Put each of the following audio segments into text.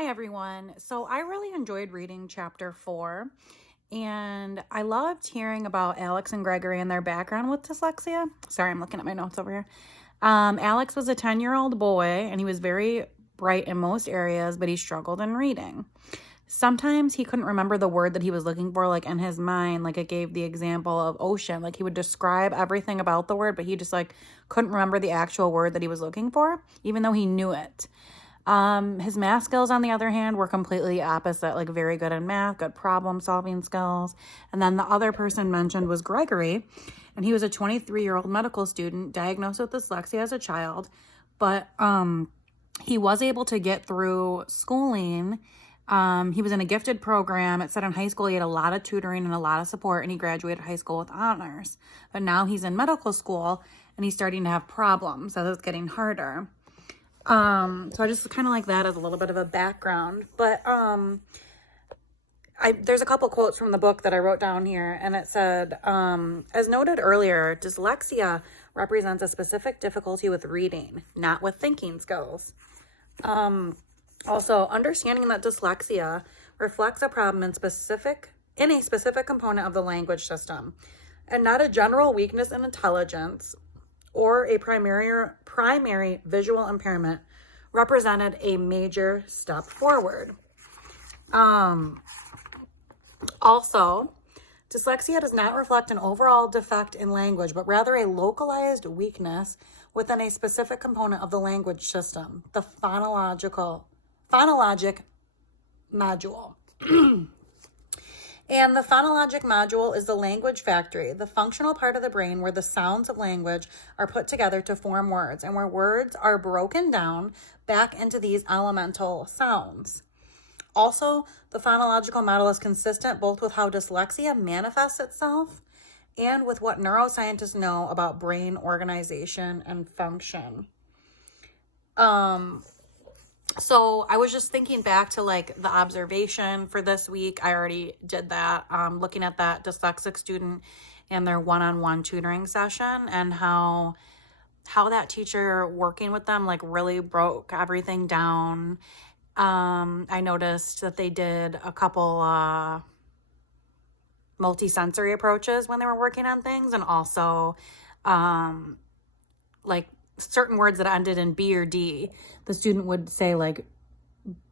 Hi, everyone. So I really enjoyed reading chapter 4, and I loved hearing about Alex and Gregory and their background with dyslexia. Sorry, I'm looking at my notes over here. Alex was a 10-year-old boy, and he was very bright in most areas, but he struggled in reading. Sometimes he couldn't remember the word that he was looking for, like in his mind, like it gave the example of ocean. Like he would describe everything about the word, but he just like couldn't remember the actual word that he was looking for, even though he knew it. His math skills, on the other hand, were completely opposite, like very good in math, good problem solving skills. And then the other person mentioned was Gregory, and he was a 23-year-old medical student diagnosed with dyslexia as a child, but he was able to get through schooling. He was in a gifted program. It said in high school he had a lot of tutoring and a lot of support, and he graduated high school with honors. But now he's in medical school, and he's starting to have problems, so it's getting harder. So I just kind of like that as a little bit of a background, but, there's a couple quotes from the book that I wrote down here, and it said, as noted earlier, dyslexia represents a specific difficulty with reading, not with thinking skills. Also, understanding that dyslexia reflects a problem in a specific component of the language system, and not a general weakness in intelligence or a primary visual impairment, represented a major step forward. Also, dyslexia does not reflect an overall defect in language, but rather a localized weakness within a specific component of the language system, the phonologic module. And the phonologic module is the language factory, the functional part of the brain where the sounds of language are put together to form words, and where words are broken down back into these elemental sounds. Also, the phonological model is consistent both with how dyslexia manifests itself and with what neuroscientists know about brain organization and function. So I was just thinking back to like the observation for this week. I already did that, looking at that dyslexic student and their one-on-one tutoring session, and how that teacher working with them like really broke everything down. I noticed that they did a couple multi-sensory approaches when they were working on things, and also like certain words that ended in B or D, the student would say like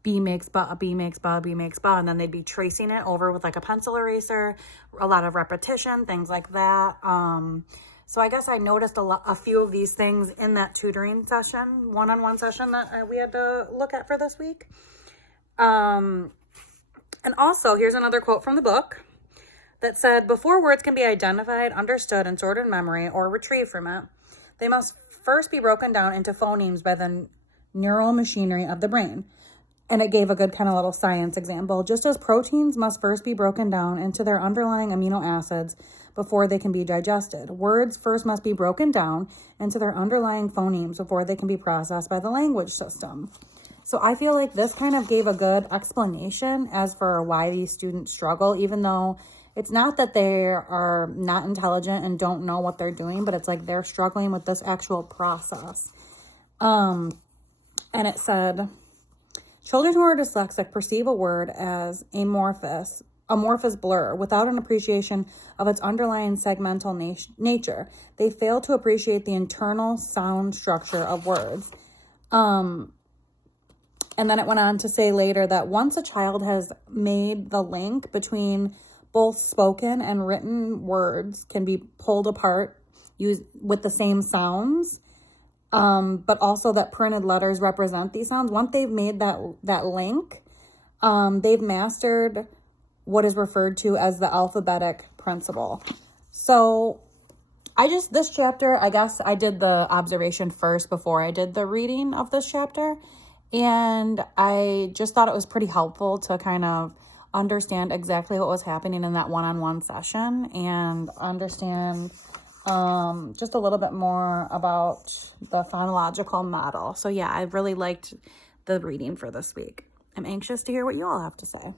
B makes ba, B makes ba, B makes ba, and then they'd be tracing it over with like a pencil eraser, a lot of repetition, things like that. So I guess I noticed a few of these things in that tutoring session, one-on-one session that we had to look at for this week. And also, here's another quote from the book that said, before words can be identified, understood, and stored in memory or retrieved from it, they must first be broken down into phonemes by the neural machinery of the brain. And it gave a good kind of little science example. Just as proteins must first be broken down into their underlying amino acids before they can be digested, words first must be broken down into their underlying phonemes before they can be processed by the language system. So I feel like this kind of gave a good explanation as for why these students struggle, even though it's not that they are not intelligent and don't know what they're doing, but it's like they're struggling with this actual process. And it said, children who are dyslexic perceive a word as amorphous blur without an appreciation of its underlying segmental nature. They fail to appreciate the internal sound structure of words. And then it went on to say later that once a child has made the link between both spoken and written words can be pulled apart with the same sounds, but also that printed letters represent these sounds. Once they've made that link, they've mastered what is referred to as the alphabetic principle. So this chapter, I guess I did the observation first before I did the reading of this chapter. And I just thought it was pretty helpful to kind of understand exactly what was happening in that one-on-one session and understand just a little bit more about the phonological model. So yeah, I really liked the reading for this week. I'm anxious to hear what you all have to say.